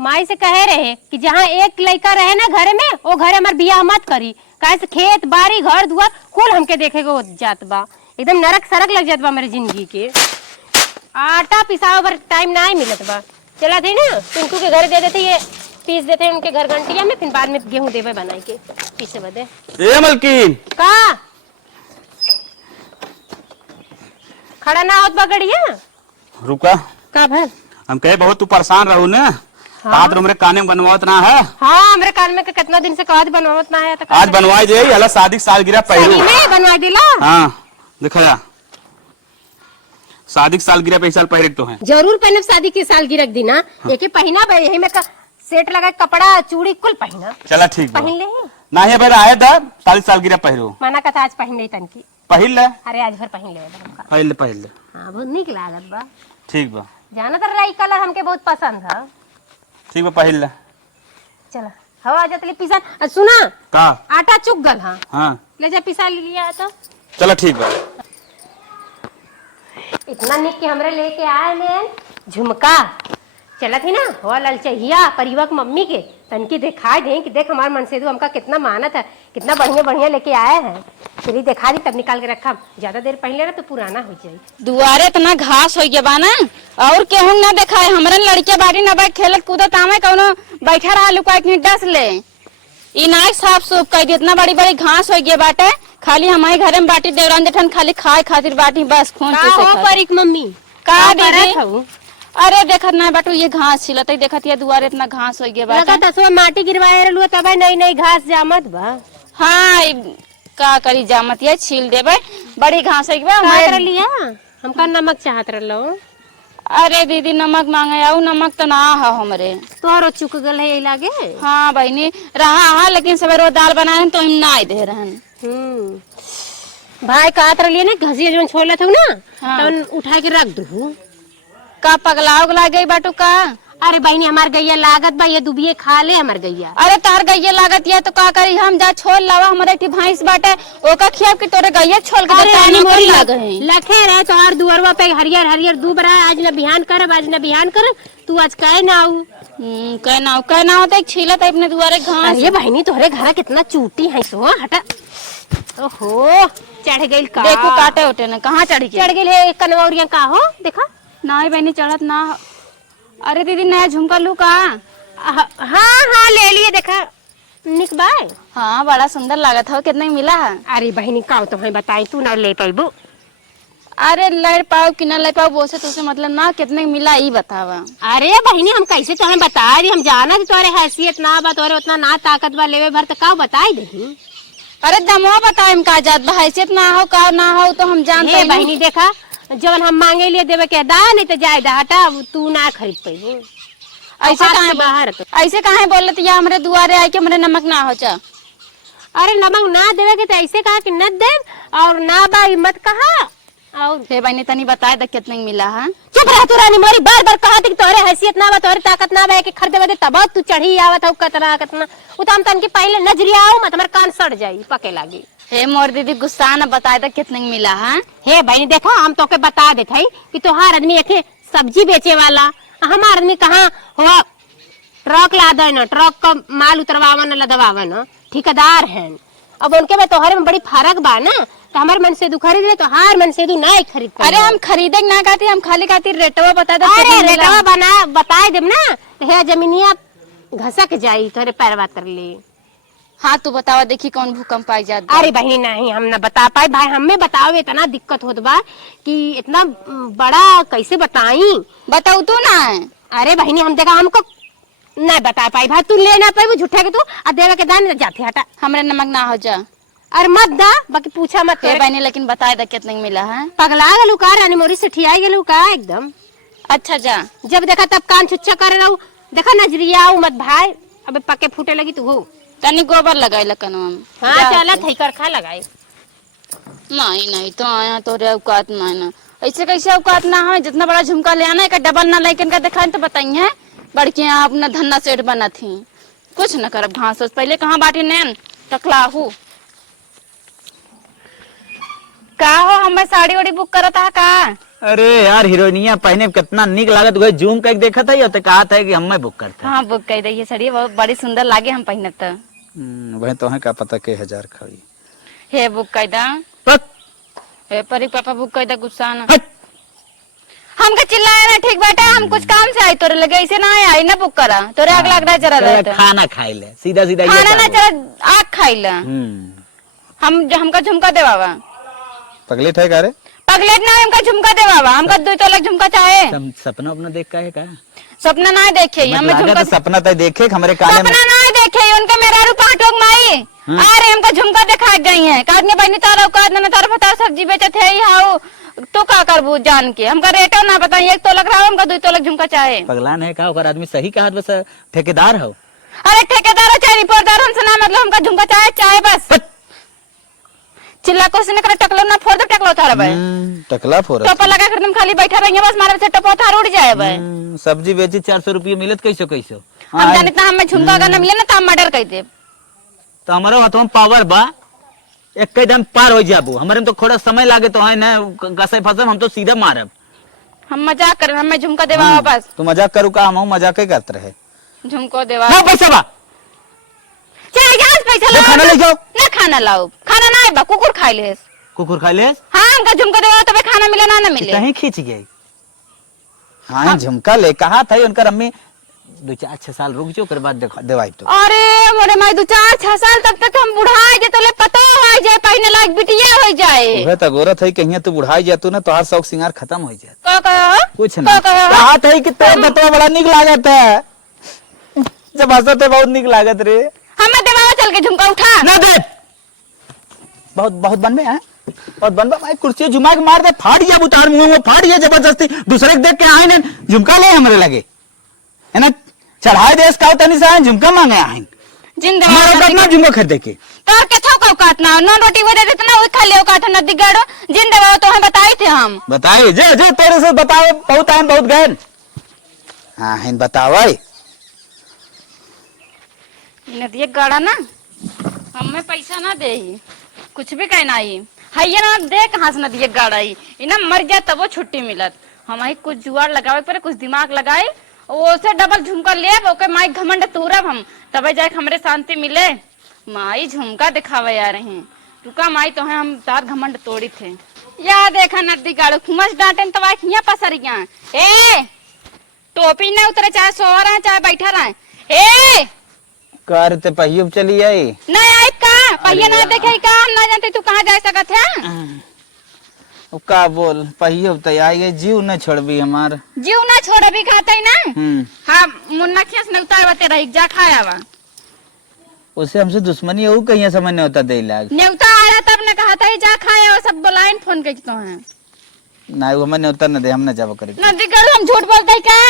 माई से कहे रहे कि जहाँ एक लड़का रहे ना घर में वो घर हमार बियाह मत करी, काहे से खेत बाड़ी घर दुआर कुल हमके देखे को जात बा, एकदम नरक सरक लग जात बा मेरी जिंदगी के। आटा पिसाओ पर टाइम ना ही मिलत बा। चला थी ना टिंकू के घर दे देते, ये पीस देते हैं उनके घर घंटिया में, फिर बाद में गेहूं देवे बनाई के पीसे बदे। ए मलकिन का खड़ा ना होत बगड़िया रुका। का भर हम कहे बहुत तू परेशान रहू ने। हाँ? हमरे काने में बनवात ना है। हाँ हमरे कान में कितना दिन से कहत बनवात ना है तो आज बनवाई दे, हला शादी की सालगिरह पहलू में बनवा दिला। हाँ देखा जा, शादी की सालगिरह पे साल पहले तो है जरूर पहले शादी की सालगिरह दी ना। हाँ। एक पहना भाई यही में सेट लगा कपड़ा चूड़ी कुल पहना। चला ठीक पहन ले ना है भाई आए था शादी सालगिरह पहलू माना कथा आज पहन ले तनकी पहिल ले। अरे आज भर पहन ले पहल ले। हाँ बहुत निक लागत बा। ठीक बा, जाना तो रही कलर हमके बहुत पसंद है। ठीक बा पहिल ले। चला हवा जतली पिसा सुना का आटा चुक गल। हाँ हाँ ले जा पिसा लिया तो चला ठीक बा। इतना निक के हमरे लेके आए ले झुमका। चला थी ना हो ललचहिया परिवार मम्मी के तनकी दिखाई दे कि देख हमारे मन से हमका कितना मानत है, कितना बढ़िया बढ़िया लेके आए हैं। चलिए दिखा दी तब निकाल के रखा, ज्यादा देर पहले ना तो पुराना हो जाए। दुआरे इतना घास हो गया बाना और केहू ना देखा है। हमारे लड़के बाड़ी ना बैठ खेलत कूदत आवे कौनो बैठा रहा लुका के डस ले इनाक साफ सूफ कर दी। इतना बड़ी बड़ी घास हो गया बाटे, खाली हमारे घर में बाटी देवरान जेठन खाली खाए खातिर बाटी बस खून से मम्मी का दीदी। अरे देखत ना बाटू ये घास छिलत देखत ये दुआरे इतना घास हो गया बाटे। लगत माटी गिरवाए रहलु तब नई नई घास जामत बा। हाँ का करी जामत ये छील देबे, बड़ी घास हो गया। मैं लिया हमका नमक चाहत रहलो। अरे दीदी नमक मांगे आऊ नमक तो ना है हमरे तोरो चुक गल है लागे। हाँ बहनी रहा हा, लेकिन सवेरे दाल बनाए तो हम ना दे रहन। भाई कहत रही ना घसिया जो छोड़ लेते ना। हाँ। तो उठा के रख दू का पगला उगला गई बाटू का। अरे बहनी हमार गैया लागत बा, ये दुबिये खा ले हमार गैया। अरे तार गैया लागत ये तो का करी हम जा छोड़ लावा हमारे एक भैंस बाटे ओका खियाब के तोरे गैया छोड़ के देता मोरी लागे लखे रहे तो हर दुअरवा पे हरियर हरियर दूब रहा। आज न बिहान करब आज न बिहान करब, तू आज कहे ना आऊ कहना होता है छीलत अपने दुआरे घास। अरे बहनी तोहरे घर कितना चूटी है सो हटा। ओहो चढ़ गई का देखो काटे उठे ना कहाँ चढ़ गई है कनवरिया का हो देखा ना बहनी चढ़त ना। अरे दीदी नया झुमका लू का। हाँ हाँ ले लिए देखा निक बाय। हाँ बड़ा सुंदर लागत हो, कितना मिला है। अरे बहनी का तुम्हें बताई तू ना ले पाबू। अरे लड़ पाओ कि ना ले पाओ वो से तुझसे मतलब ना कितने मिला ही बतावा। अरे बहनी हम कैसे तुम्हें बता दी, हम जाना तुम्हारे हैसियत ना बा तोरे उतना ना ताकत बा लेवे भर तो का बताई दही। अरे दमो बताए का जात बा हैसियत ना हो का ना हो तो हम जानते हैं। बहनी देखा जब हम मांगे लिए देवे के दा नहीं तो जाए दा हटा तू ना खरीद पाबू। ऐसे कहा बोल या हमारे दुआरे आए के हमारे नमक ना हो चा। अरे नमक ना देवे के तो ऐसे कहा कि न दे और ना बा मत कहा। और हे बहनी तनी बताए द कितने मिला है। चुप रह तू रानी मोरी बार बार कहा कि तोरे हैसियत ना बा तोरे ताकत ना बा के खरीदे बदे तब तू चढ़ी आवत हो कितना कितना उताम तन के पहले नजरिया आओ मत हमर कान सड़ जाई पके लागी। हे मोर दीदी गुस्सा न बताए द कितने मिला है। हे बहनी देखा हम तो के बता देते हैं कि तोहार आदमी एक सब्जी बेचे वाला, हमार आदमी कहाँ हुआ ट्रक लादे न ट्रक का माल उतरवावा न लदवावा न ठेकेदार है। अब उनके में तोहरे में बड़ी फर्क बा ना, तो हमारे मन से खरीद ले तो हार मन से नहीं खरीद। अरे हम खरीदे ना कहते हम खाली खातिर रेटवा बता दे। अरे रेटवा बना बताए देम ना हे जमीनिया घसक जाई तोरे पैरवा तर ले। हाँ तू बतावा देखी कौन भूकंप आई जात। अरे बहनी नहीं हम न बता पाए भाई, हमें बताओ इतना दिक्कत होत बा कि इतना बड़ा कैसे बताई बताऊ तू ना। अरे बहनी हम देखा हमको नहीं बता पाई भाई, तू ले ना पाई झूठा के तू आ देवे के दान जाते हटा हमरे नमक ना हो जा। अरे मत दा बाकी पूछा मत बहनी लेकिन बताए दा कितने मिला है। पगला गलू का रानी मोरी से ठियाई गलू का एकदम। अच्छा जा जब देखा तब कान छुच्छा करे रहू देखा नजरिया आओ मत भाई अबे पके फूटे लगी तू हो तनी गोबर लगाई लकन हम। हाँ चला थई कर खा लगाई। नहीं तो आया तो रे औकात ना ना ऐसे कैसे औकात ना है। जितना बड़ा झुमका ले आना है डबल ना लेकिन का दिखाई तो बताइए बड़की अपना धन्ना सेठ बना थी कुछ न करब घास पहले कहाँ बाटी नैन टकलाहू का हो हमें साड़ी वाड़ी बुक करता है का। अरे यार हीरोइनिया पहने में कितना निक लागत हुए जूम करके देखा था या तो कहा था कि हम बुक करते हाँ बुक कर रही है सड़ी बहुत बड़ी सुंदर लागे हम पहनत तो। वही तो है का पता के 1000 खड़ी हे बुक कर दा हट, हे परी पापा बुक कर दा गुस्सा ना हट। हमका चिल्लाया ना ठीक बेटा हम कुछ काम से आए तोरे लगे ऐसे ना आई ना बुक करा तोरे आग लग रहा चला रहता खाना खाई ले सीधा सीधा ये खाना ना कहा चला आग खाई ला हुआ। हमका झुमका दे बाबा पगलेट है का रे पगलेट ना हमका झुमका दे बाबा हमका 2 तोलक झुमका चाहे सपना अपना देख का है का सपना ना देखे हमें झुमका सपना तो देखे हमारे काने में सपना ना देखे उनका मेरा रू पाटोग माई अरे हमका झुमका दिखा गई है काटने बनी तारा औकात ना तारा बता सब्जी बेचत है हाउ तो का करबू जान के हमका रेटो ना बताई 1 तोलक रहा हमका 2 तोलक झुमका चाहे पगलान है का ओकर आदमी सही कहा बस ठेकेदार हो अरे ठेकेदार चाहे रिपोर्टर हमसे ना मतलब हमका झुमका चाहे बस चिल्ला को से करे टकलो ना फोड़ दो टकलो थारा भाई टकला फोड़ टोपा लगा कर तुम खाली बैठा रहिए बस मारे से टोपा थार उड़ जाए भाई सब्जी बेची 400 रुपये मिलत कैसे हम जाने इतना हमें झुमका अगर ना मिले ना तो हम मर्डर कर दे तो हमारा हाथों में पावर बा एक दम पार हो जाबू हमारे में तो थोड़ा समय लागे तो है ना गसे फसम हम तो सीधा मारब हम मजाक कर हमें झुमका देवा वापस तू मजाक करू का हम मजाक ही करते रहे झुमको देवा ना पैसा बा चल जा पैसा ले लाओ खाना ले जाओ ना खाना लाओ खाना ना है बा कुकुर खा ले कुकुर खा ले हाँ हमका झुमका देवा तबे खाना मिले ना मिले कहीं खींच गई हाँ झुमका ले कहा था उनका अम्मी 2-4-6 साल रुक जो बाद देवाई तो अरे मोरे माई 2-4-6 साल तब तक हम बुढ़ाए जे तले पता हो जाए पहने लायक बिटिया हो जाए वह तो गोरत है कहीं तू बुढ़ाई जातू ना तो हर शौक सिंगार खत्म हो जाए का कुछ ना कहा था कि तेरे दतवा बड़ा निक लागत है जब हंसते बहुत निक लागत रे हमें देवा चल के झुमका उठा ना दे बहुत बहुत बनबे हैं और बनबा भाई कुर्सी झुमा के मार दे फाड़ गया उतार मुंह में फाड़ गया जबरदस्ती दूसरे के देख के आए ने झुमका ले हमारे लगे है ना चढ़ाए देश का तनी सा झुमका मांगे आए जिंदा हमारा कितना झुमका खरीदे के तो के थोक औकात ना नॉन रोटी वो दे देते ना वो खा ले औकात नदी गाड़ो जिंदा तो हमें बताए थे हम बताए जे जे तेरे से बताओ बहुत टाइम बहुत गए हाँ है बताओ नदी गाड़ा ना हमें पैसा ना दे कुछ भी कहना ही है ना दे कहाँ से नदी गाड़ा ना मर गया तब वो छुट्टी मिलत हम कुछ जुआर लगावे पर कुछ दिमाग लगाए ओसे डबल झुमका ले ओके माई घमंड तोड़ब हम तबे जाके हमरे शांति मिले माई झुमका दिखावे आ रहे हैं रुका माई तो है हम तार घमंड तोड़ी थे या देखा नदी गाड़ो खुमस डांटे तो यहाँ पसरिया ए टोपी ना उतरे चाहे सो रहा चाहे बैठा रहा ए कर ते पहियो चली आई नहीं आई का पहिया ना देखे का हम ना जानते तू कहाँ जा सकत है का बोल पहियो तो आई जीव न छोड़बी हमार जीव ना छोड़ भी खाता ही ना हाँ मुन्ना खियास न उतार बते रही जा खाया वा उसे हमसे दुश्मनी हो कहीं समझ नहीं होता दे लाग न्योता आया तब ने कहा था जा खाया वो सब बुलाए फोन के तो है ना वो हमें न्योता न दे हम न जाब करे नदी गढ़ हम झूठ बोलते हैं क्या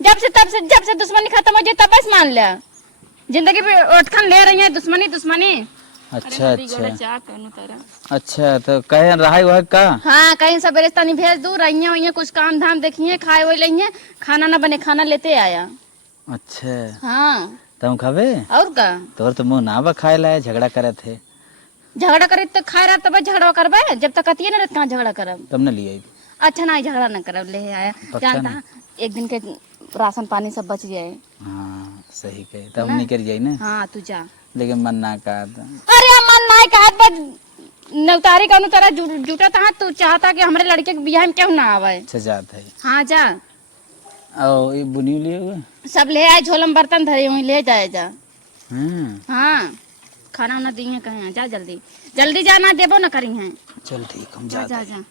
जब से दुश्मनी खत्म हो जाए तब बस मान लिया जिंदगी पे उठखन ले रही है दुश्मनी दुश्मनी अच्छा अच्छा तो कहे रहा है का हाँ कहीं सवेरे तनी भेज दू रही है कुछ काम धाम देखिए खाए हुए लेंगे खाना ना बने खाना लेते आया अच्छा हाँ तुम खावे और का तोर तो मुंह ना बा खाए लाए झगड़ा करे थे झगड़ा करे तो खाए रहा तब झगड़ा करबे जब तक कतिये ना कहाँ झगड़ा करब तुमने लिया अच्छा ना झगड़ा न करब ले आया जानता एक दिन के राशन पानी सब बच जाए हाँ सही कहे तब नहीं कर जाई ना हाँ तू जा लेकिन मन ना का अरे मन ना का बस नवतारी का तारा जुटा था तू चाहता कि हमारे लड़के के बियाह में क्यों ना आवे अच्छा जात है हाँ जा और ये बुनी लिए हुए सब ले आए झोलम बर्तन धरे हुए ले जाए जा हाँ खाना उना दी है कहे जा जल्दी जल्दी जाना देबो न करी है चल ठीक हम जा जा जा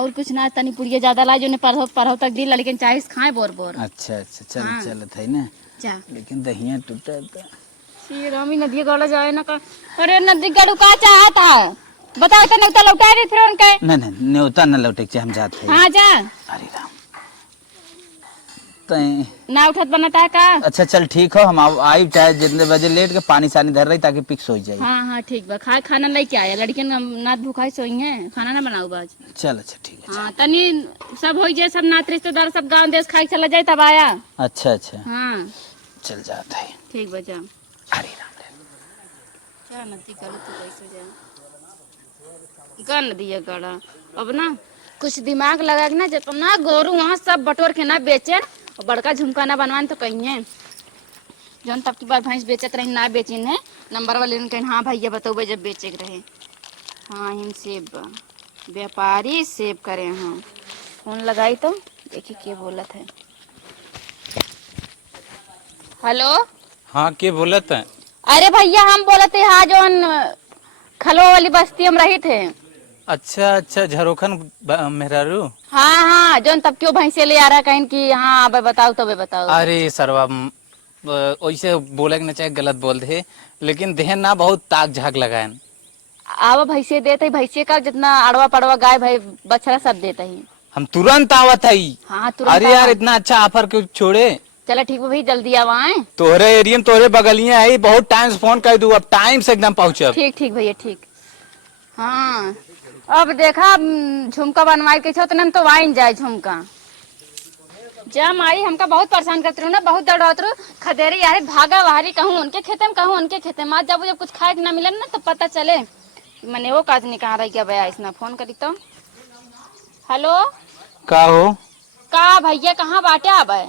और कुछ ना तनी पुड़िया ज्यादा ला जो ने परहो तक दी लेकिन चाहे खाए बोर बोर अच्छा अच्छा चल हाँ। चल थे ना जा लेकिन दहिया टूटा था श्री रामी नदी गड़ा जाए ना का अरे नदी गड़ू का चाहा था बताओ तो न्योता लौटा रही फिर उनके नहीं न्योता न लौटे हम जाते हाँ जा अरे राम तय ना उठत बनाता है का अच्छा चल ठीक हो हम आई चाहे जितने बजे लेट के पानी सानी धर रही ताकि पिक्स हो जाए हाँ हाँ ठीक बा खाए खाना लेके आया लड़कियां नात भूखाई सोई है खाना ना बनाऊ बाज चल अच्छा ठीक है हाँ तनी सब हो जाए सब नात रिश्तेदार सब गांव देश खाई चला जाए तब आया अच्छा अच्छा हाँ चल जाता है ठीक बचा हरे राम क्या नदी गढ़ तू कैसे जा गा नदी गढ़ा अब ना कुछ दिमाग लगा के ना जितना गोरू वहाँ सब बटोर के ना बेचे और बड़का झुमका ना बनवान तो कहीं जौन तब की बार भैंस बेचत रही ना बेचिन है नंबर वाले ने कहीं हाँ भैया बताओ जब बेचे के रहे। हाँ हम सेब व्यापारी सेब करे हाँ फोन लगाई तो देखिए क्या बोलत है। हेलो हाँ के बोलत है? अरे भैया हम बोलते हाँ जौन खलो वाली बस्ती हम रही थे। अच्छा अच्छा झरोखन मेहरारू। हाँ हाँ जौन तब क्यों भैंसे ले आ रहा कहीं कि हाँ अब बताओ तो बताओ। अरे सरवा वैसे बोले के न चाहे गलत बोल दे लेकिन देह ना बहुत ताक झाक लगाए। आवा भैंसे देते भैंसे का जितना अड़वा पड़वा गाय भाई बछड़ा सब देता ही। हम तुरंत आवत है। हाँ तुरंत अरे यार इतना अच्छा ऑफर क्यों छोड़े। चलो ठीक है भाई जल्दी आवा आए। तोहरे एरिया में तोहरे बगलिया है बहुत टाइम से फोन कर दू अब टाइम से एकदम पहुँचब। ठीक ठीक भैया ठीक। हाँ अब देखा झुमका बनवाई के छो तो वाइन जाए झुमका जम आई हमका बहुत परेशान करते रहो ना बहुत दौड़ाते रहो खदेरी यार भागा वारी कहूँ उनके खेते में कहूँ उनके खेते में आज जब कुछ खाए ना मिले ना तो पता चले मैंने वो काज नहीं कहा रही क्या भैया इसना फोन करी तो। हेलो का हो का भैया कहाँ बाटे अब है?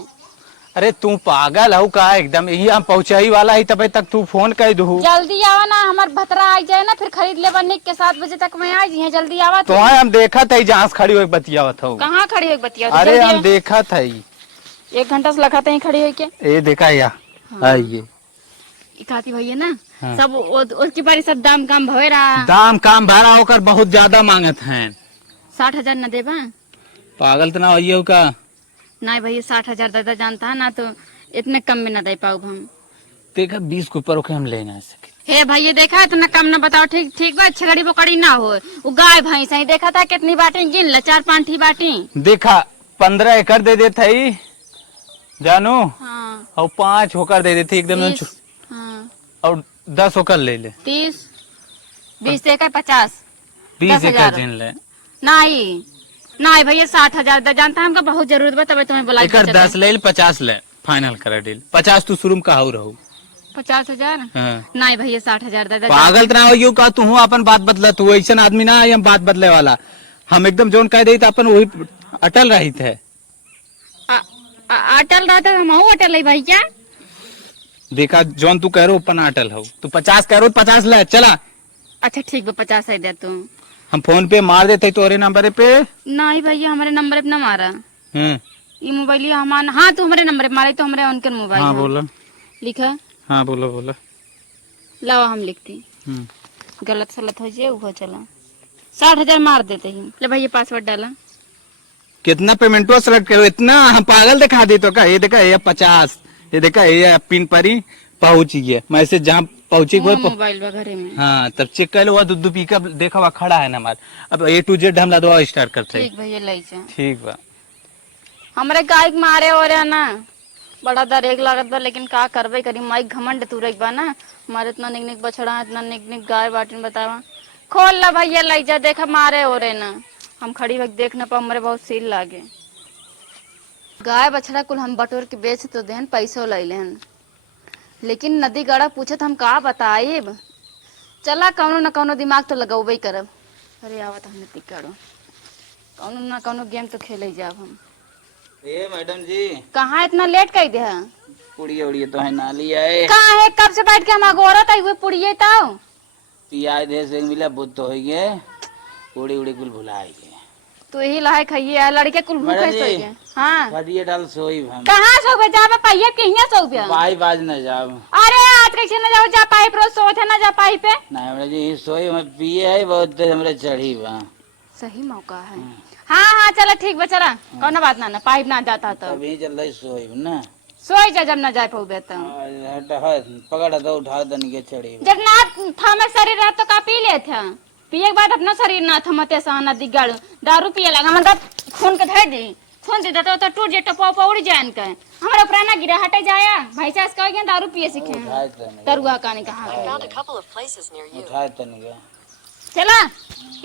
अरे तू पागल हो का एकदम यही हम पहुँचाई वाला ही तब तक तू फोन कर दू। जल्दी आवा ना हमार भतरा आ जाए ना फिर खरीद ले बनने के 7 बजे तक मैं आ जाइए जल्दी आवा। तो हम देखा था जहाँ खड़ी हो बतियावत हो। कहाँ खड़ी हो बतिया? अरे हम देखा था 1 घंटा से लगा था खड़ी हो के। ये देखा या आइए खाती भैया ना हाँ। सब उसकी बारी सब दाम कम भवे रहा। दाम काम भरा होकर बहुत ज्यादा मांगत हैं। 60,000 न देबा? पागल तो ना हो का? नहीं भैया 60,000 दादा जानता है ना तो इतने कम में न दे पाओ हम। देखा 20 के ऊपर हम ले ना सके। हे भैया देखा इतना कम न बताओ ठीक ठीक बा छगड़ी बोकड़ी ना हो वो गाय भैंस ही देखा था कितनी बाटी गिन ल 4-5 बाटी। देखा 15 एकड़ दे देते ही जानू। हाँ और 5 होकर दे देते एकदम 30, हाँ और 10 होकर ले ले 30 20 से 50 20 एकड़ जिन ले। नहीं नहीं भैया 60,000 दे जानता है हमका बहुत जरूरत बा तब तुम्हें बुला एकड़ 10 ले 50 ले फाइनल करा डील। 50 तू शुरू में कहा रहो 50,000। हाँ। नहीं भैया 60,000 दे पागल तो ना हो का तू अपन बात बदला तू ऐसा आदमी ना हम बात बदले वाला हम एकदम जोन कह दे अपन वही अटल रही थे। अटल रहता हम अटल है भैया। देखा जोन तू कह रहे अपन अटल हो तू 50 कह रहे 50 ले चला। अच्छा ठीक बा 50 है दे तू। हम फोन पे मार देते तोरे नंबर पे। नहीं भैया हमारे नंबर पे ना मारा ये मोबाइल हमारा। हाँ तू हमारे नंबर पे मारे तो हमारे उनके मोबाइल। हाँ बोलो लिखा। हाँ बोलो बोलो लाओ हम लिखते गलत सलत हो जाए वो चला 60,000 मार देते ही। ले भैया पासवर्ड डाला। कितना पेमेंट सेलेक्ट करो इतना हम पागल दिखा दी तो का ये देखा ये 50 ये देखा ये पिन पर ही पहुंच गया मैसेज जहाँ पहुंची मोबाइल घरे में। हाँ तब चेक कर लो दूध पिकअप देखा हुआ खड़ा है ना हमारे अब A to Z हमला दवा स्टार्ट करते ठीक भैया ले जा। ठीक बा। हमारे गाय के मारे हो रहा ना बड़ा दरेग लागत बा लेकिन का करबे करी माई घमंड तू रख बा ना हमारे इतना निक निक बछड़ा इतना निक निक गाय बाटिन बतावा खोल ला भैया ले जा देखा मारे हो रहे ना हम खड़ी वक्त देख ना पा हमारे बहुत सील लागे। गाय बछड़ा कुल हम बटोर के बेच तो देन पैसों ले लेन लेकिन नदी गड़ा पूछत हम का बताइब। चला कौनो न कौनो दिमाग तो लगाबे करब। अरे आवत हम नदी गड़ो कौनो न कौनो गेम तो खेले जाब हम। ए मैडम जी कहाँ इतना लेट कर दे? पुड़िया उड़िया तो है ना लिया है। कहाँ है कब से बैठ के हम अगोरत आई हुए पुड़िए तो पियाज दे से मिला बुद्ध तो हो गए पूड़ी उड़ी कुल भुला गए। तू ही लाए खाइए लड़के कुल भूखे सोई गए। हाँ फटिए डाल सोई हम। कहाँ सो बे जाबे पाइए कहिया सो बे? पाई बाज न जाओ। अरे आज कैसे न जाओ जा पाई रोज सोच है ना जा पाई पे। नहीं मैडम जी सोई हम पिए है बहुत देर हमरे चढ़ी बा। सही मौका है। हाँ हाँ चलो ठीक बा चला कौन बात ना पाइप ना जाता तो अभी चल रही सोई ना सोई जा जब ना जा पाऊबे तो पकड़ तो उठा दन के चढ़ी जब ना था मैं शरीर रहा तो का पी ले था पिए के बाद अपना शरीर ना था मते सा ना दिगाड़ दारू पिए लगा मतलब खून के धर दी खून दे देता तो टूट जे टपा पौड़ जान के हमारा पुराना गिरा हटे जाया भाई सास कह गया दारू पिए सीखे तरुआ काने कहा उठाए तन के चला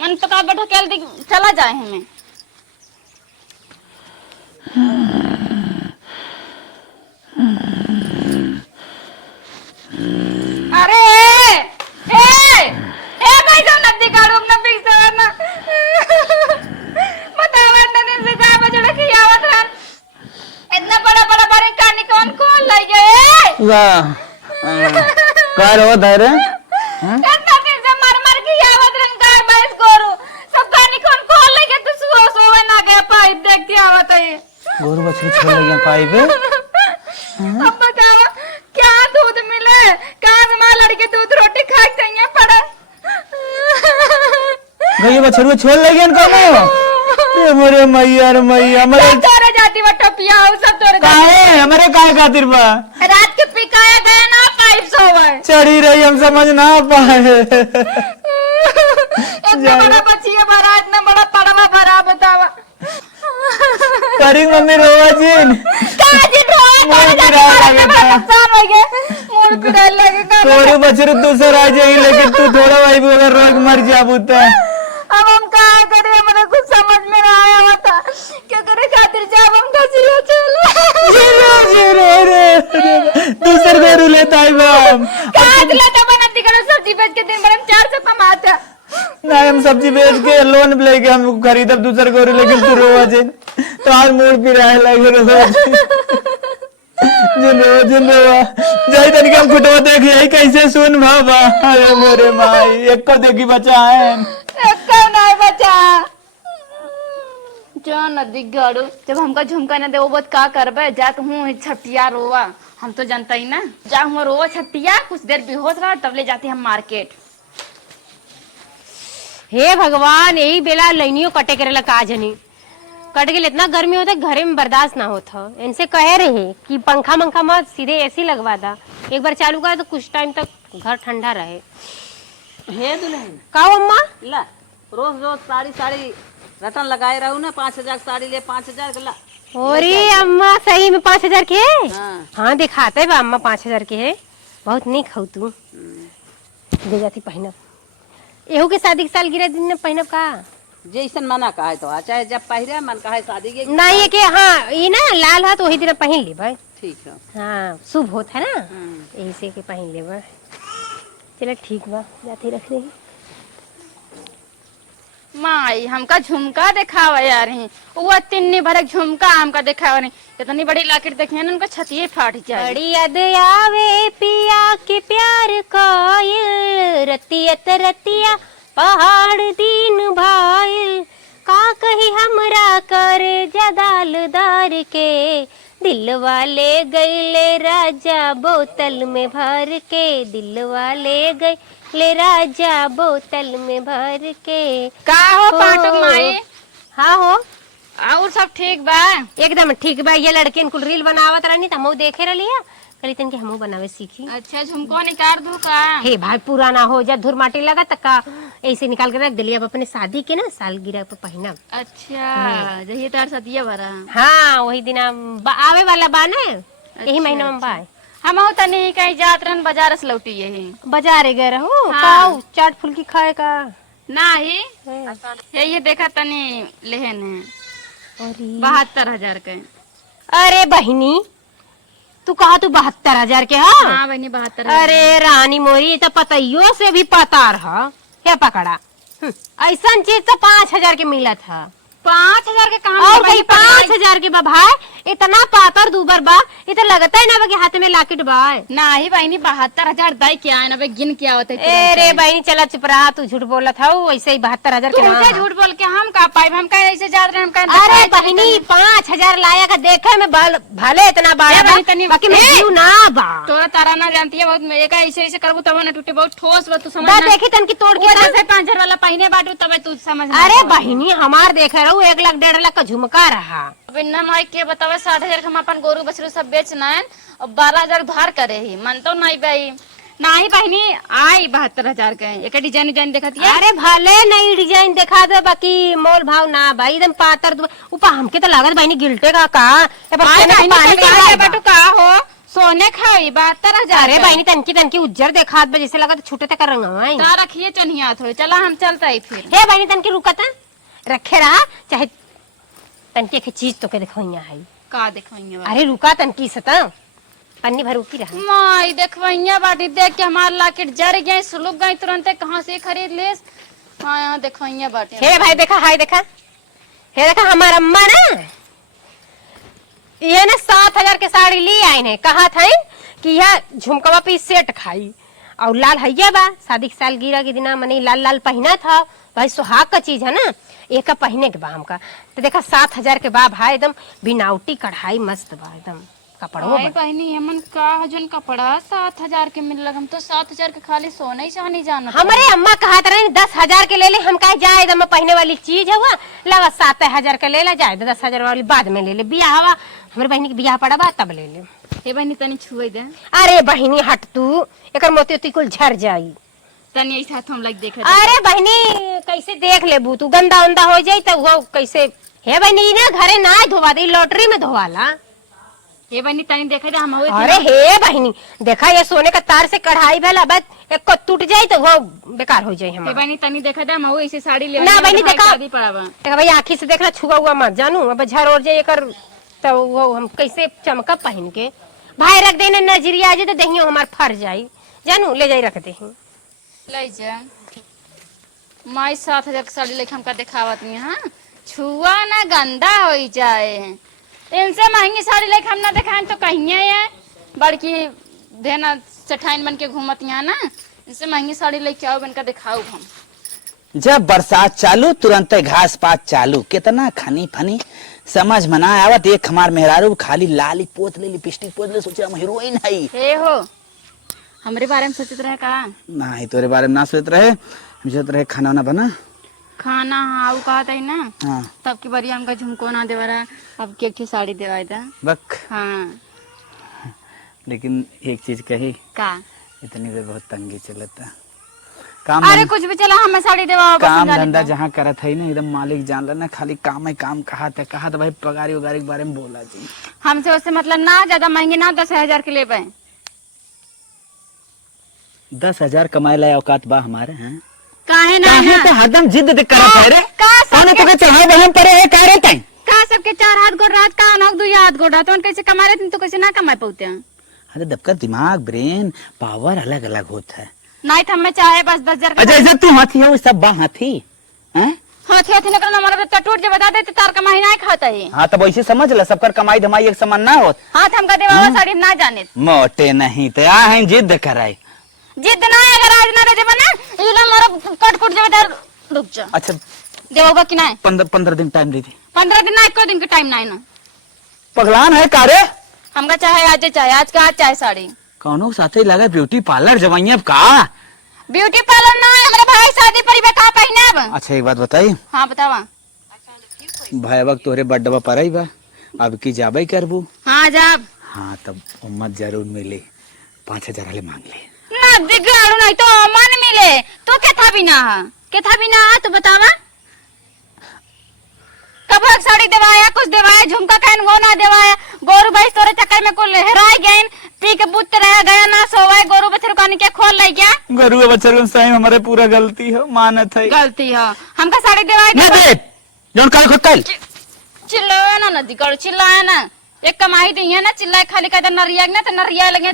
मन तो का बैठो केल दी चला जाए हमें। अरे ए भाई जो नदी काढून ना पिक्चर ना मत कर हो धैर्य कितना दिन से मर मर के आवत रंग का बैस गोरू सब कहानी कौन खोल लेके तू सोवे ना गया पाइप देख के आवत है गोरू बछरू छोड़ गया पाइप अब बताओ क्या दूध मिले कहां से मां लड़के दूध रोटी खा के यहाँ पड़ा गई बछरू छोड़ ले गया कौन ये मोरे मैया रे मैया मरे तोरे जाती बा टपिया हो सब तोरे काहे हमारे काहे खातिर बा रात के पिकाया गया ना पाइप सोवे चढ़ी रही हम समझ ना पाए इतना बड़ा बच्चिया भरा इतना बड़ा पड़वा भरा बतावा करी मम्मी रोवा जिन काजी रोए मोड़ पिराए लगे तोरे बछरू दूसर आ जाई लेकिन तू थोड़ा भाई अगर रोग मर जाबूता अब हम क्या करें हमें कुछ समझ में ना आया होता क्या करे खातिर जब हम कसिया दूसर गोरू लेता है बाम काट लेता बनाती करो सब्जी बेच के दिन भर हम 400 कमाता ना हम सब्जी बेच के लोन लेके हम खरीदब दूसर गोरू लेकिन तू रोवा जिन तो आज मूड पिराए लगे रोज जिन रोवा जाई तनिक हम कुटवा देख यही कैसे सुन बाबा अरे मोरे माई एक को देखी बचा है नहीं बचा जो नदी गाड़ू जब हमका झुमका न दे वो बात का करबे जा तू हूँ छटिया रोवा हम तो जानता ही ना जा हम रोवा छटिया कुछ देर बेहोश रहा तब ले जाते हम मार्केट हे भगवान यही बेला लाइनियों कटे करेला का जनी कट गए इतना गर्मी होता घरे में बर्दाश्त ना होता इनसे कहे रहे कि पंखा मंखा मत सीधे एसी लगवा दा एक बार चालू करा तो कुछ टाइम तक घर ठंडा रहे हे दुल्हन का अम्मा ला रोज रोज साड़ी रटन लगाए रहू ना 5,000 साड़ी ले 5,000 ला अरे अम्मा सही में 5,000 के है हाँ। हाँ दिखाते बा अम्मा 5,000 के है बहुत नहीं खाऊ तू दे जाती पहनब एहू के शादी के साल गिरा दिन में पहनब का जैसन मना कहा तो चाहे जब पहरे मन कहा शादी के नहीं है कि हाँ ये ना लाल है तो वही दिन पहन ले भाई ठीक है हाँ शुभ होता है ना यही से के पहन ले बा चलो ठीक बा जाते रख रही माई हमका झुमका दिखावा यार ही वो तिन्नी भरक झुमका हमका दिखावा नहीं इतनी बड़ी लाकेट देखिए ना उनका छतिये फाट जाए बड़ी याद आवे पिया के प्यार का ये रतियत रतिया पहाड़ दीन भाई का कही हमरा करे जदालदार के दिल वाले गईले राजा बोतल में भर के दिल वाले गईले राजा बोतल में भर के का हो पाटक माई हाँ हो और सब ठीक बा एकदम ठीक बा ये लड़के कुल रील बनावत रहनी त हमहू देखे रहिया कली तन के हमहू बनावे सीखी अच्छा झुमको निकाल दू का हे भाई पुराना हो जा धूर माटी लगा तक का ऐसे निकाल के रख दिलिया अब अपने शादी के ना सालगिरह पे पहनब अच्छा जही तार सदिया भरा हाँ वही दिन आवे वाला बा ना यही महीना में बा हम हो तनी कहीं जात रहन बाजार से लौटी यही बाजारे गए रहो हाँ। काऊ चाट फुल्की खाए का नहीं ये देखा तनी लेहन है 72,000 के अरे बहिनी तू कहा तू 72,000 के हाँ हाँ बहनी 72,000 अरे रानी मोरी तो पतइयो से भी पतार है क्या पकड़ा ऐसा चीज तो 5,000 के मिला था 5,000 के काम और कहीं 5,000 के बा भाई इतना पातर दूबर बा ये तो लगता है ना कि हाथ में लाकेट बा नहीं बहनी 72,000 दाई क्या है ना बे गिन क्या होते अरे बहनी चला चुप रहा तू झूठ बोला था वैसे ही 72,000 के तुमसे झूठ बोल के हम का पाइब हम कहीं ऐसे जात रहे हम कहीं अरे बहनी 5,000 लाया का देखे में भले इतना बड़ा बा, बाकी में जीव ना बा तोरा तारा ना जानती है बहुत एक ऐसे ऐसे करबू तब ना टूटे बहुत ठोस बा तू समझ बा देखी तन की तोड़ के जैसे 5,000 वाला पहने बाटू तब तू समझ अरे बहनी हमार देखे रहू 1 लाख 1.5 लाख का झुमका रहा अब इन्ना माई के बतावे 60,000 हम अपन गोरू बछरू सब बेचना है और 12,000 धार करे ही मन तो नहीं भाई नहीं बहनी आई 72,000 के एक डिजाइन डिजाइन देखती है अरे भले नई डिजाइन दिखा दे बाकी मोल भाव ना भाई एकदम पातर ऊपर हमके तो लागत बहनी गिल्टे का बटू का हो सोने खाई 72,000 अरे बहनी तनकी तनकी उज्जर देखा जैसे लगा छूटे तक रंग रखिए चनिया थोड़ी चला हम चलता ही फिर हे बहनी तनकी रुकता रखे रहा चाहे तनकी एक चीज तो के देखो है का देखवाइया अरे रुका तनकी सता पन्नी भर रुकी रहा माई देखवाइया बाटी देख के हमार लाकेट जर गए सुलुक गए तुरंत कहाँ से खरीद ले हाँ यहाँ देखवाइया बाटी हे भाई देखा हाय देखा हे देखा हमारा अम्मा ना ये ना 7,000 के साड़ी ली आई ने कहा था कि यह झुमकवा पे सेट खाई और लाल हैया बा शादी के साल गिरा के दिना मने लाल लाल पहना था भाई सुहाग का चीज है ना एक का पहने के बा हमका तो देखा 7,000 के बा भाई एकदम बिनावटी कढ़ाई मस्त बा एकदम कपड़ो भाई बहनी हमन का जन कपड़ा 7,000 के मिल हम तो 7,000 के खाली सोना ही चाहनी जाना हमारे अम्मा कहा रहे 10,000 के ले ले हम कहे जाए एकदम पहने वाली चीज है वो लगा 7,000 के ले ला जाए 10,000 वाली बाद में ले ले बियाह हवा हमारे बहनी के बियाह पड़ा बा तब ले ले हे बहनी तनी छुए दे अरे बहनी हट तू एकर मोती उती कुल झर जाई तनी ऐसा हम लग देख अरे बहनी कैसे देख लेबू तू गंदा उंदा हो जाई तो वो कैसे हे बहनी ना घरे ना धोवा दे लॉटरी में धोवाला हे बहनी तनी देखे दे हम होए अरे हे बहनी देखा ये सोने का तार से कढ़ाई भेला बस एक को टूट जाई तो वो बेकार हो जाई हे हमारा बहनी तनी देखे दे हम होए ऐसे साड़ी ले ना बहनी देखा शादी पड़ावा देखा भाई आँखी से देखना छुआ हुआ मत जानू अब झर और जाए कर तो वो हम कैसे चमका पहन के भाई रख देना नजरिया जे तो दहियो हमार फर जाई जानू ले जाई रख दे ले जा माई 7,000 के साड़ी लेके हमका दिखावत नहीं हां छुआ ना गंदा हो जाए इनसे महंगी साड़ी लेके हम ना दिखाएं तो कहिए है बड़की देना चठाइन बन के घूमत यहाँ ना इनसे महंगी साड़ी लेके आओ बनकर दिखाओ हम जब बरसात चालू तुरंत घास पात चालू कितना खनी फनी समझ में ना आवत एक हमार मेहरारू खाली लाली पोत ले लिपस्टिक पोत ले सोचे हम हीरोइन है हे हो हमरे बारे में सोचत रहे का नहीं तोरे बारे में ना सोचत रहे हम सोचत रहे खाना ना बना खाना हाँ वो कहा था ना हाँ तब की बारी हमका झुमको ना देवा रहा अब की एक साड़ी देवाई था बक हाँ लेकिन एक चीज कही का इतनी देर बहुत तंगी चलता काम अरे कुछ भी चला हमें साड़ी देवा काम धंधा जहाँ करत है ना एकदम मालिक जान ला ना खाली काम है काम कहा था भाई पगारी वगारी के बारे में बोला जी हमसे उससे मतलब ना ज्यादा महंगे ना 10,000 के ले पाए 10,000 कमाए लाए औकात बा हमारे हैं काहे ना काहे तो हरदम जिद करत है रे का कौन तो के चढ़ाए बहन परे है कह रहे तै का सबके 4 हाथ गोड़ रात का नौक 2 हाथ गोड़ रात तो कैसे कमा रहे तो कैसे ना कमा पाते हैं अरे दबकर दिमाग ब्रेन पावर अलग अलग होता है नहीं तो हमें चाहे बस 10,000 का जैसे तू हाथी है वो सब बा हाथी हैं हाथी हाथी निकलना हमारा तो टूट जो बता देते तार का महीना ही खाता है हाँ तो वैसे समझ ला सबकर कमाई धमाई एक समान ना होत हाथ हमका देवा साड़ी ना जाने मोटे नहीं तो आ हैं जिद कराए जिद ना है, अगर आज ना दे देबा ना इला मारा कट कट देबा तार रुक जा अच्छा देबा कि नहीं 15 दिन टाइम दे दी 15 दिन ना 1 दिन के टाइम नहीं ना पगलान है कारे हमका चाहे आज का आज चाहे साड़ी कौनो साथे लगा ब्यूटी पार्लर जवाइया का ब्यूटी पार्लर ना है हमारे भाई शादी पर बा का पहने अब अच्छा एक बात बताई हां बतावा भाई वक्त तोरे बर्थडे पर आई बा अब की जाबे करबू हां जाब हाँ तब उम्मत जरूर मिले 5,000 वाले मांग ले ना दिगाड़ू नहीं तो मन मिले तो क्या था बिना तो बतावा कब एक साड़ी देवाया कुछ देवाया झुमका कहन गो ना देवाया गोरू भाई तोरे चक्कर में कुल हेराय गइन पी के बुत रह गया ना सोवाए गोरू बछर कानी के खोल ले गया गरुआ बच्चा लोग सही हमारे पूरा गलती है मानत है गलती है हमका साड़ी देवाई ना दे जोन काल खतल चिल्लाया ना नदी कर चिल्लाया ना एक कमाई दी है ना चिल्लाए खाली कहता नरिया ना तो नरिया लगे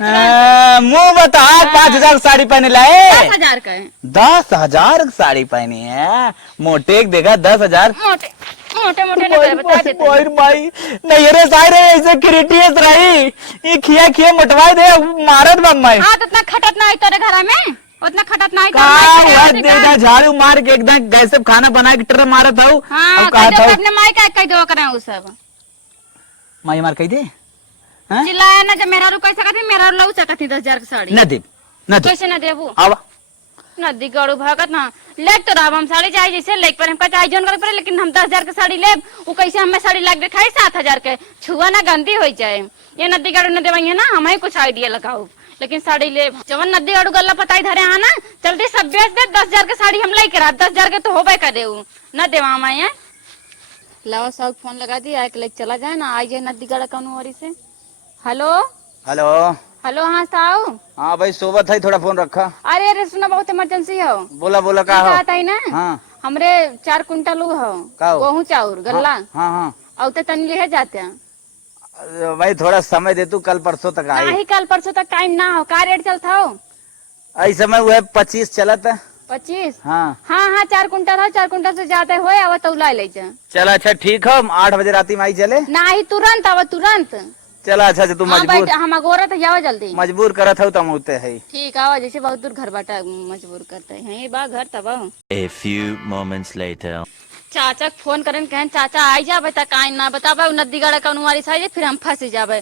मुंह बता 5,000 साड़ी पहने लाए 10,000 का है 10,000 साड़ी पहनी है मोटे एक देगा 10,000 मोटे मोटे मोटे ना बता देते ओए माई नहीं रे सारे ऐसे क्रिटियस रही ये खिया मटवाए दे मारत बम्माई हाँ तो उतना खटत ना आई तेरे घर में उतना खटत ना आई का हुआ देगा झाड़ू मार के एकदम गैस खाना बना के टर मारत हूं हाँ कह दो अपने माई का कह दो करें वो सब माई मार कह दे हैं चिल्लाया ना जब मेरा रू कैसा कहती मेरा रू लऊ सकती 10,000 की साड़ी न दे कैसे ना देबू आवा नदी गड़ू भागत ना लेक तो राब हम साड़ी चाहिए जैसे लेक पर हमका चाहिए जोन करे पर लेकिन हम 10,000 की साड़ी लेब वो कैसे हमें साड़ी लाग दिखाई 7,000 के छुआ ना गंदी हो जाए ये नदी गड़ू न देवाई है ना हमें कुछ आइडिया लगाओ लेकिन साड़ी ले जवन नदी गड़ू गल्ला पताई धरे हाँ ना जल्दी सब बेच दे 10,000 की साड़ी हम लाई करा 10,000 के तो हो भाई करे न देवा हमें लाओ सब फोन लगा दिया एक लेक चला जाए ना आई जाए नदी गड़ा कौन और से हेलो हेलो हेलो हाँ साहू हाँ भाई सोबत है थोड़ा फोन रखा अरे अरे सुना बहुत इमरजेंसी हो बोला का हो आता है ना हाँ हमरे 4 कुंटल हो का हो? गेहूं चाउर गल्ला हाँ और तो तनी ले जाते हैं भाई थोड़ा समय दे तू कल परसों तक आई नहीं कल परसों तक टाइम ना हो का रेट चलता हो इस समय वो 25 चलत है 25 हाँ हाँ 4 कुंटल हो 4 कुंटल से ज्यादा हो अब तो ला ले जा चल अच्छा ठीक हो 8 बजे रात में आई चले ना ही तुरंत अब तुरंत चला अच्छा से तू हाँ मजबूर बैठ, हम अगोरा तो जाओ जल्दी। मजबूर करत हो तम होते है। ठीक आवा, जैसे बहुत दूर घर बाटा मजबूर करते हैं, ये बा घर तब। A few moments later. चाचा के फोन करें, कहें चाचा आई जाबे त काहे ना बताबे, नदी गड़ा कौन वाली साइड फिर हम फंस जाबे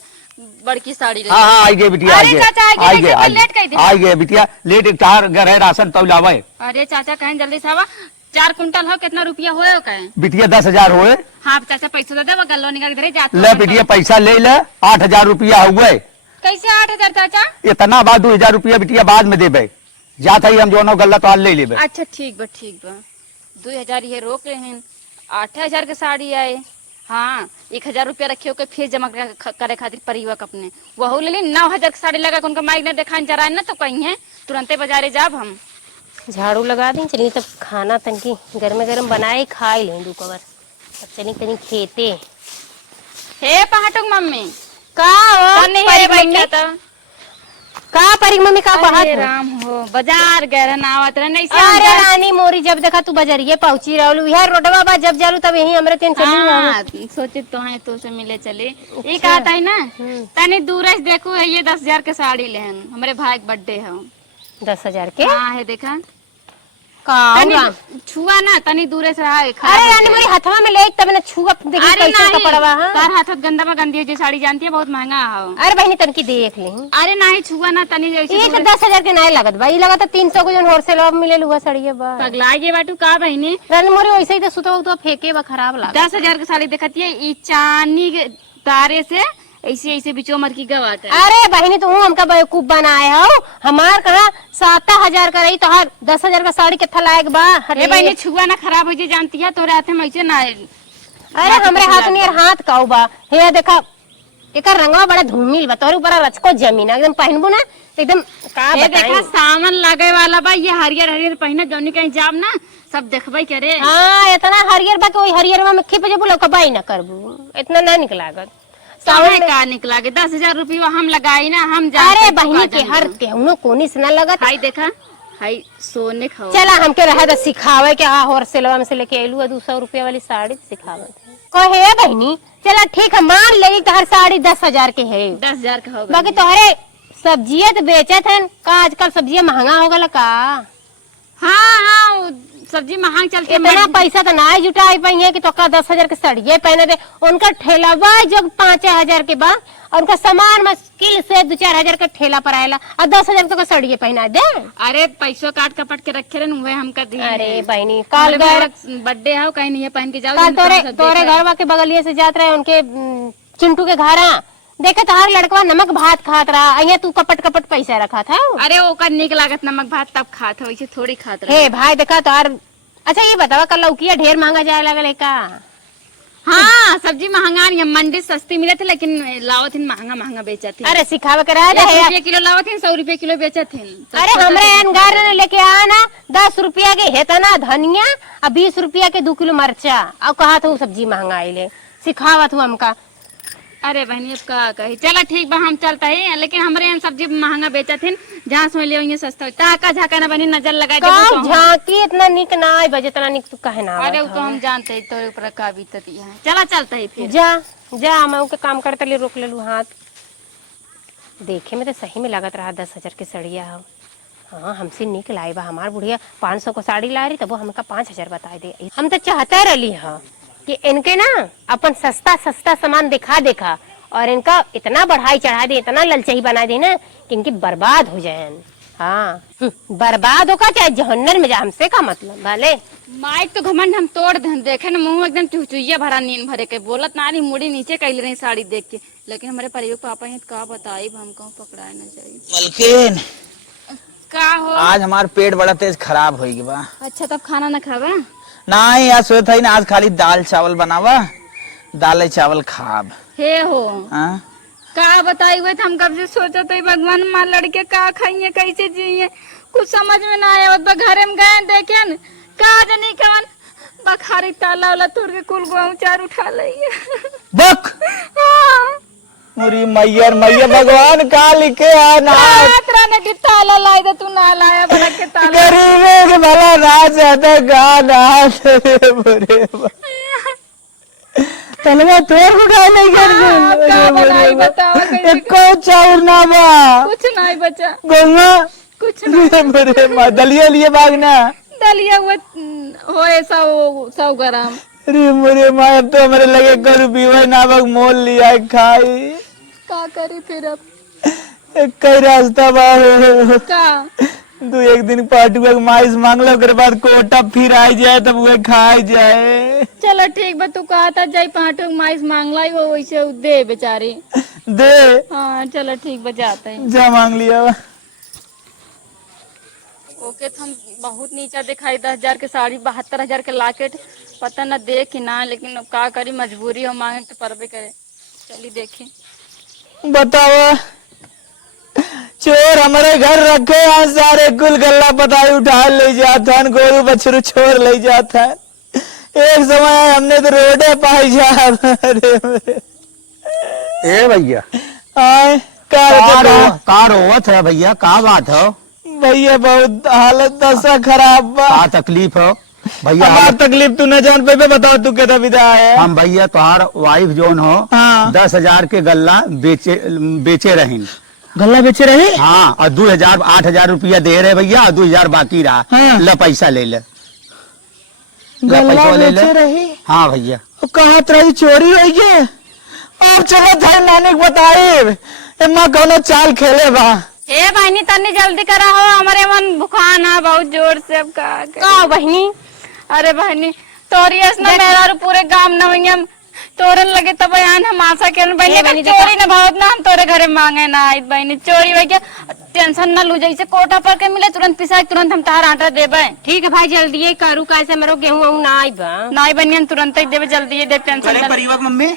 बड़की साड़ी ले। हाँ हाँ आई गए बिटिया, अरे चाचा आई गए, कैसे लेट कई दिन? आई गए बिटिया, लेट तार घर है राशन तो लावे। अरे चाचा कहें जल्दी से आवा, 4 कुंटल हो, कितना रुपया होए कहें? बिटिया 10,000 हुए। हाँ चाचा पैसा दे दे, वो गल्लो निकाल के जाते। ले बिटिया पैसा ले ले, 8,000 रुपया हुए। कैसे 8,000 चाचा? इतना बाद 2,000 रुपया बिटिया बाद में देबे, जाता ही हम जो गल्ला तो ले लेबे। अच्छा ठीक बा 2,000 ये रोक रहे हैं, 8,000 के साड़ी आए। हाँ 1,000 रुपया रखे होके फिर जमा करे खातिर परिवक अपने वहू ले ली। 9,000 की साड़ी लगा के उनका माइक ने देखा जरा ना तो कहीं है तुरंते बाजारे जाब हम। झाड़ू लगा दी, चलिए तब खाना तनकी गरम गरम बनाए खाई लें दू कवर। अब चलिए तनी खेते। हे पहाटुक मम्मी का हो तन्ने हे परी बैठा मम्मी? था। का परी मम्मी का बात अरे हो? राम हो, बाजार गए ना आवत रहे नहीं से अरे रानी मोरी, जब देखा तू बजरिए पहुंची रहलू, यह रोडवा बा जब जालू तब यही हमरे तीन चली हाँ, सोचे तो है तो से मिले चले। ये कहता है ना तनी दूर से देखो ये 10,000 के साड़ी लेहन, हमारे भाई के बर्थडे है। 10,000 के हाँ है देखा का तनी होगा? छुआ ना तनी दूर से रहा। अरे रानी मोरी हथवा में ले तब ना छुआ देखी अरे कैसे का पड़वा। हाँ तार हाथत गंदा में गंदी है, जो साड़ी जानती है बहुत महंगा है। अरे बहनी तनकी देख ली। अरे नहीं छुआ ना तनी जैसे ये तो 10,000 के नहीं लागत भाई, लगा तो 300 को जो होलसेल में मिले लुआ साड़ी बा। पगला ये बाटू का बहनी। रानी मोरी वैसे ही तो सुतो तो फेंके बा, खराब लाग। 10,000 की साड़ी देखती है, ई चांदी के तारे से ऐसे ऐसे बिचो मर की गवात है। अरे बहनी तू हमका बेवकूफ बनाए हो, हमार कहा 7,000 का रही तो हर 10,000 का साड़ी कितना लायक बा। अरे बहनी छुआ ना खराब हो जाए जानती है, तोरे हाथ में ऐसे ना। अरे हमरे हाथ में हाथ काऊ बा। हे देखा एकर रंगवा बड़ा धूमिल बा, तोरे ऊपर रचको जमीन एकदम पहनबू ना एकदम का ये देखा बताई। सामान लगे वाला बा, ये हरियर हरियर पहने जौनी कहीं जाब ना सब देखबे करे। हाँ इतना हरियर बा कि वही हरियर में खिप जे बोलो कबाई ना करबू, इतना ना निकलागत। समय का निकला के 10,000 रुपया हम लगाई ना, हम जा। अरे बहनी के हर केहनो कोनी से ना लगत। हाई देखा हाई सोने खाओ। चला हमके रहा तो सिखावे के हाँ होलसेलवा में से लेके आइलू 200 रुपया वाली साड़ी सिखावत कहे बहनी। चला ठीक है मान ले तो हर साड़ी 10,000 के है। 10,000 का होगा। बाकी तोहरे सब्जियां तो बेचत है का, आजकल सब्जियां महंगा हो गला का। हाँ हाँ सब्जी महंग चलती है। इतना पैसा तो ना जुटाई पाई है कि तो 10,000 के साड़िये पहने दे। उनका ठेलावा जो 5,000 के बा और उनका सामान मुश्किल से 2-4 का ठेला पर आएला और 10,000 तो साड़िये पहना दे। अरे पैसों काट कपट के रखे रहे हुए हमका दी। अरे बहनी काल बर्थडे है कहीं नहीं है पहन के जाओ। काल तोरे घर के बगलिए से जात रहे उनके चिंटू के घर देखे तो हर लड़कवा नमक भात खात रहा, अहिया तू कपट कपट पैसा रखा था। अरे ओकर निक लागत नमक भात तब खात है, वैसे थोड़ी खात रहे। हे भाई देखा तो हर। अच्छा ये बतावा कल लौकिया ढेर महंगा जाए लगल का। हाँ सब्जी महंगा नहीं है, मंडी सस्ती मिले थे लेकिन लावत महंगा महंगा बेचा थे। अरे सिखावे के रहा 1 रुपया किलो लावत थे, 100 रुपया किलो बेचा थे। अरे हमरे अनगार ने लेके आना 10 रुपया के हेतना धनिया और 20 रुपया के 2 किलो मरचा और कहा था सब्जी महंगा आइले सिखावत हूँ हमका। अरे बहनी अब का कही। चला ठीक बा हम चलता है, लेकिन हमारे यहाँ सब्जी महंगा बेचा थे, जहाँ से ले वहीं सस्ता ताका झाका ना बनी नजर लगा दे। झांकी इतना निक ना आई बजे इतना निक तू कहे ना। अरे वो तो हम जानते हैं तो ऊपर का बीतती है। चला चलता है फिर। जा जा मैं के काम करते लिए रोक ले लू हाथ। देखे में तो सही में लागत रहा 10,000 की सड़िया हो। हाँ हमसे निक लाई बा, हमार बुढ़िया 500 को साड़ी ला रही तब वो हमका 5,000 बताए दे। हम तो चाहते रही हाँ कि इनके ना अपन सस्ता सस्ता सामान दिखा देखा और इनका इतना बढ़ाई चढ़ा दे, इतना ललचाई बना दे ना कि इनकी बर्बाद हो जाए। हाँ बर्बाद होगा चाहे जहन्नम में जा, हमसे का मतलब भले। माइक तो घमंड हम तोड़ दे, देखे ना मुंह एकदम चुचुइया भरा नींद भरे के बोलत ना रही, मुड़ी नीचे कैल रही साड़ी देख के। लेकिन हमारे परिवार पापा है का बताई हम कहूँ पकड़ाए ना जाए। मलकिन का हो आज हमार पेट बड़ा तेज खराब हो गई बा। अच्छा तब खाना ना खावा। नहीं आज सोचा ही ना, आज खाली दाल चावल बनावा, दाल चावल खाब। हे हो हाँ? का बताई हुए हम कब से सोचा तो भगवान माँ लड़के का खाइए कैसे जिये कुछ समझ में ना आया। घरे में गए देखे न का जनी कवन बखारी ताला वाला तोड़ के कुल गौ चार उठा लिये। बक मुरी मैयर मैया भगवान का लिखे आना ने की ताला लाई दे तू ना लाया बड़ा के ताला। गरीबे के भला ना चाहता गा ना बुरे तलवा तोड़ उठा ले का बनाई बताओ कैसे? एको चाउर ना बा कुछ नहीं बचा, गंगा कुछ नहीं। मेरे माँ दलिया लिए भागना। दलिया हुआ हो 100 ग्राम। अरे मेरे माँ अब तो हमारे लगे 1 रुपया नामक मोल लिया है खाई। का करी फिर अब? एक कई रास्ता बा का तू एक दिन पार्टी माइस मांग लो, ओकर बाद कोटा फिर आ जाए तब वो खाई जाए। चलो ठीक बा, तू कहा था जाई 5 माइस मांगला ही वो वैसे दे बेचारी। दे हाँ चलो ठीक बा, जाते हैं। जा मांग लिया। ओके तो हम बहुत नीचा दिखाई 10,000 के साड़ी 72,000 के लॉकेट, पता न दे कि ना, लेकिन अब का करी, मजबूरी हो, मांगे तो परबे करे। चलिए देखी। बताओ चोर हमारे घर रखे हैं सारे, कुल गल्ला पताई उठा ले जाता है, गोरू बछरू छोड़ ले जाता है। एक समय हमने तो रोडे पाई जा। ए भैया आए कार होवत है भैया, का बात हो भैया? बहुत हालत दशा खराब बा। का तकलीफ हो भैया? हमार तकलीफ तू न जान पे बताओ, तू कहता विदा है। हम भैया तोहार वाइफ जोन हो हाँ। 10,000 के गल्ला बेचे रहीन। गल्ला बेचे रहे? हाँ, और 2,000 8,000 रुपया दे रहे भैया, और 2,000 बाकी रहा। हाँ। ले पैसा ले ले, गल्ला पैसा ले बेचे ले। रहे? हाँ भैया। कहा तरह चोरी हो गई। अब चलो थे नानी को बताए एमा कौनो चाल खेले बा। ए बहनी तन्नी जल्दी करा हो, हमारे मन बुखान है बहुत जोर से। अब का बहनी? अरे बहनी तोरी ना मेरा पूरे गांव नवैया तोरन लगे तब बयान हम आशा के बहनी चोरी न बहुत ना, हम तोरे घरे मांगे ना आई बहनी चोरी हो गया। टेंशन ना लू, जैसे कोटा पर के मिले तुरंत पिसा, तुरंत हम तार आटा देबे। ठीक है भाई, जल्दी ये करू, कैसे मरो गेहूं ना आई बा। नहीं बहनी हम तुरंत ही देबे, जल्दी ही दे, टेंशन परिवक मम्मी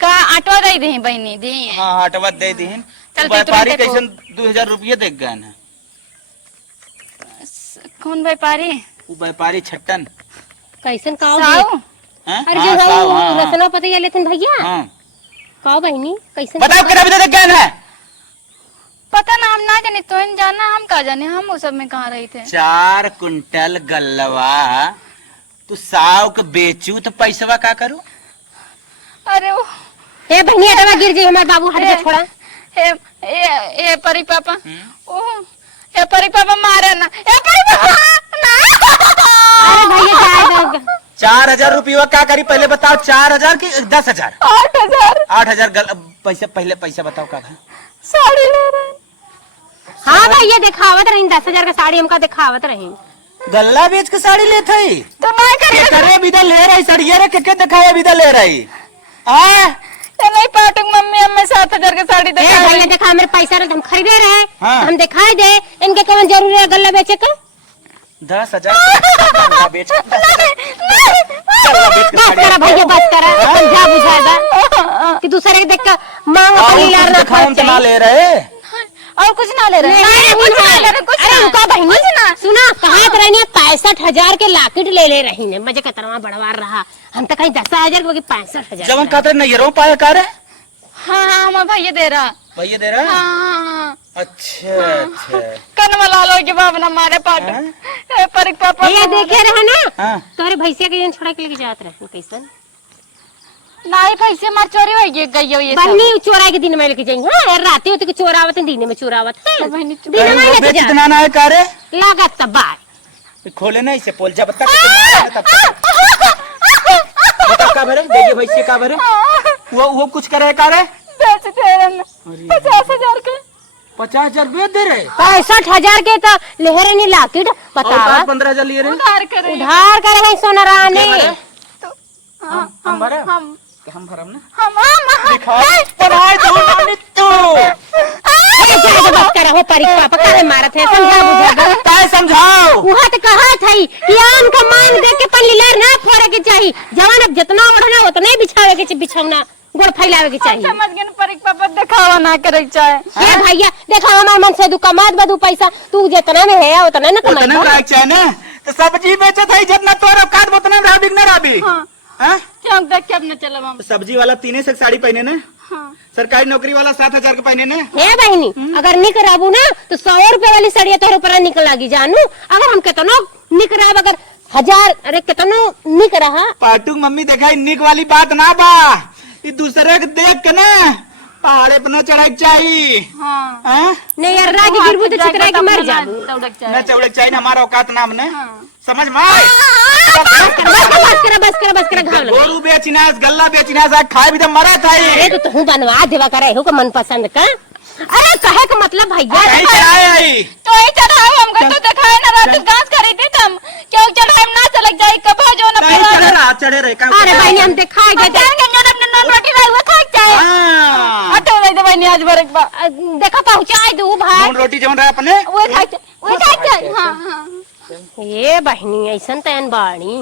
का आटवा दे दी बहनी दी। हाँ हटवा दे दीन। चल व्यापारी तुरंत कैसे 2,000 रुपये देख गए ना? कौन व्यापारी? वो व्यापारी छट्टन। कैसन काओ साऊ? हैं? अरे हाँ, जो साहब, हाँ, हाँ। रसना पता ये लेते भैया। हाँ। काओ बहनी कैसन? बताओ कितना भी देख गए है? पता ना, हम ना जाने, तो जाना, हम का जाने, हम वो सब में कहाँ रहे थे। 4 कुंटल गल्लवा तू साव के बेचू तो पैसवा का करू? अरे वो ए बहनी अटवा गिर जाई, हमार बाबू हट जा छोड़ा। ए परी पापा, ओ ए परी पापा मारे ना, ए परी पापा ना। अरे भैया जाए दो। 4,000 रुपया का करी पहले बताओ, 4,000 की 10,000? 8,000 8,000 पैसे पहले पैसा बताओ का? साड़ी ले रहे। हाँ भैया दिखावत रही 10,000 का साड़ी, हमका दिखावत रही। गल्ला बेच के साड़ी लेते ही तो नहीं करे करे विदा ले रही साड़िया रे, के दिखाया विदा ले रही? आ ये नहीं पाटूं मम्मी, हमें 7,000 की साड़ी ए दिखा भैया देखा, मेरे पैसा रहे हम खरीदे रहे। हाँ। हम दिखाई दे, इनके कौन जरूरी है गल्ला बेचे का? 10,000 गल्ला बेच के गल्ला बेच के बस साड़ी करा भैया, बस करा, समझा बुझाएगा कि दूसरे के देख कर मांग अपनी लार ना दिखाया हम तो ना ले रहे। और कुछ ना ले रहे। नहीं, कुछ ना ले रहे, कुछ अरे ना। रुका बहनी, सुना कहा रहनी 65,000 के लाकेट ले रही ने, मजे कतरवा बड़वार रहा। हम तो कहीं 10,000 के 65,000। जब हम कहते नहीं रो पाए का रे? हाँ हाँ हम भैया दे रहा। भैया दे रहा? हाँ अच्छा अच्छा। कन वाला लो के बाप ना मारे पाटूं। ए परी पापा ये देखे रहे ना, हाँ। तोरे भैंसिया के जन छोड़ा के लेके जात रहे कैसन? नहीं पैसे मार चोरी हो गई हो ये सब। बहनी चोरा के दिन में लेके जाई। हां राती होती के चोरावत दिन में चोरावत है। बहनी दिन में लेके जा कितना ना है का रे? लागत तबार खोले ना इसे पोल जा बता का भरे देखिए भैया का भरे वो कुछ करे का रे? बेच दे रहे 50,000 के। 50,000 बेच दे रहे 65,000 के तो लेहरे नहीं लाकेट बतावा। 15,000 लिए रहे। उधार करे उधार करे नहीं सोना रानी। हम भरे हम हम भरम ना हम दिखा पढ़ाई दो नानी तू बात करा हो परी पापा करे मारत है, समझा बुझा काय समझाओ। वहाँ तो कहा थी कि आम का मान देख के पल्लीलार ना फोड़े के चाहिए। जवान अब जितना बढ़ना उतना बिछावे के बिछौना गोड़ फैलावे के चाहिए। समझ गए परी पापा दिखावा ना करे चाहे। ये भैया देखा हमारे मन से दू कमात बदू पैसा, तू जितना में है उतना न उतना कमाई। लायक चाहे ना तो सब्जी बेचे था जितना तोर औकात उतना राबी ना राबी। हाँ क्यों देख के अब न चलब हम। सब्जी वाला 3 से साड़ी पहने ना, हाँ। सरकारी नौकरी वाला 7,000 के पहने ना। हे बहनी अगर निक राबू ना तो 100 रुपए वाली साड़ी तोहरे ऊपर निकल लागी जानू। अगर हम कितना निक राब अगर 1000 अरे कितनो निक रहा। पाटू मम्मी देखा निक वाली बात ना बा, ये दूसरे के देख के ना पहाड़े पर न चढ़ाई चाहिए। हाँ। नहीं यार रागी गिरबू तो चितरा के मर जाबू। न चौड़क चाहिए ना, हमारा औकात नाम ने समझ में बस कर घाव लग। गोरू बेचिनास गल्ला बेचिनास आज खाए भी तो मरा था ये। अरे तो तू बनवा देवा करे हो का मन पसंद का। अरे कहे का मतलब भैया कहीं चढ़ाए आई तो ही चढ़ाओ हमको तो दिखाए ना रात घास खरीदी तुम क्यों चढ़ाए ना चलक जाए कब जो ना कहीं चढ़े रहे काम अरे भाई हम दिखाए गए नॉन रोटी रही हुआ खाई चाहे हाँ। हटो नहीं तो भाई आज बरक बा देखा पहुंचाए दू भाई नून रोटी जमन रहा अपने वो खाई चाहे हां हां ये बहनी ऐसन तैन बाड़ी